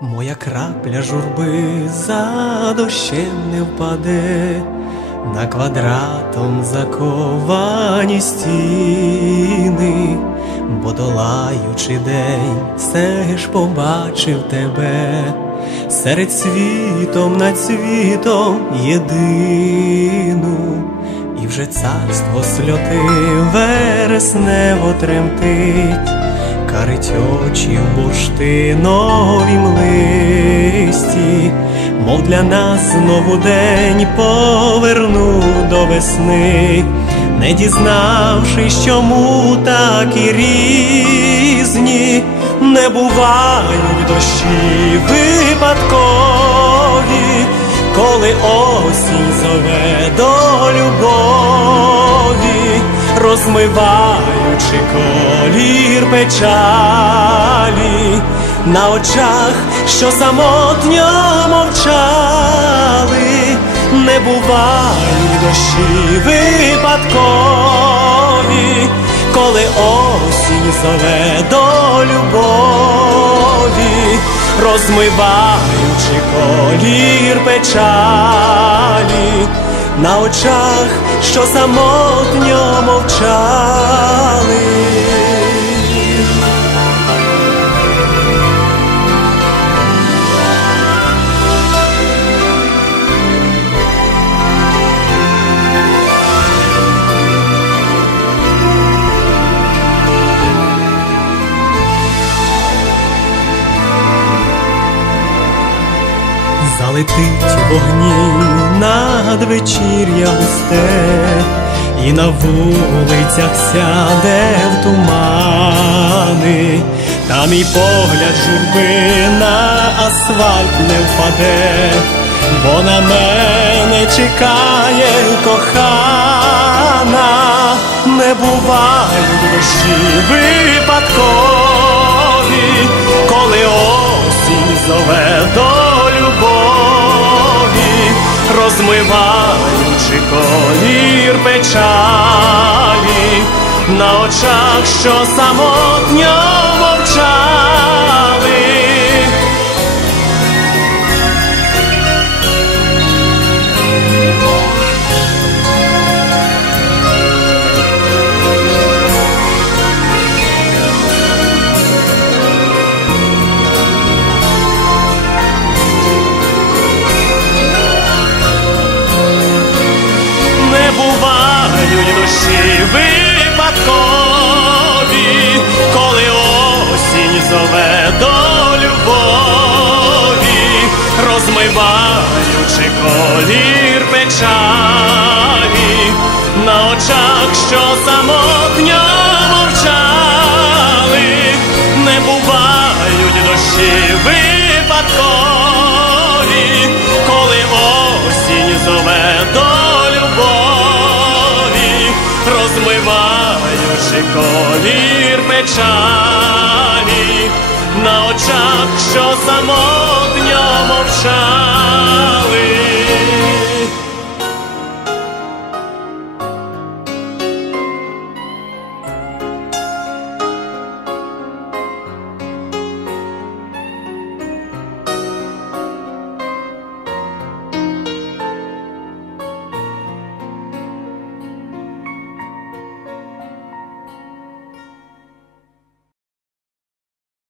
Моя крапля журби за дощем не впаде, на квадратом заковані стіни, бо долаючи день, все ж побачив тебе, серед світом над світом єдину, і вже царство сльоти вереснево тремтить карить очі в бурштиновім листі, мов для нас знову день поверну до весни, не дізнавшись, чому так і різні, не бувають дощі випадкові, коли осінь зове до любові, розмиваючи колір печалі, на очах, що самотньо мовчали, не бувають дощі випадкові, коли осінь зове до любові, розмиваючи колір печалі, на очах, що самотньо мовчали. Залетить вогні над вечір'я густе, і на вулицях сяде в тумани, та мій погляд журби на асфальт не впаде, бо на мене чекає кохана, не бувають дощі випадкові, розмиваючи колір печалі, на очах, що самотньо розмиваючи колір печалі, на очах, що самотньо мовчали, не бувають дощі випадкові, коли осінь зове до любові, розмиваючи колір печалі, на очах, що самотньо мовчали.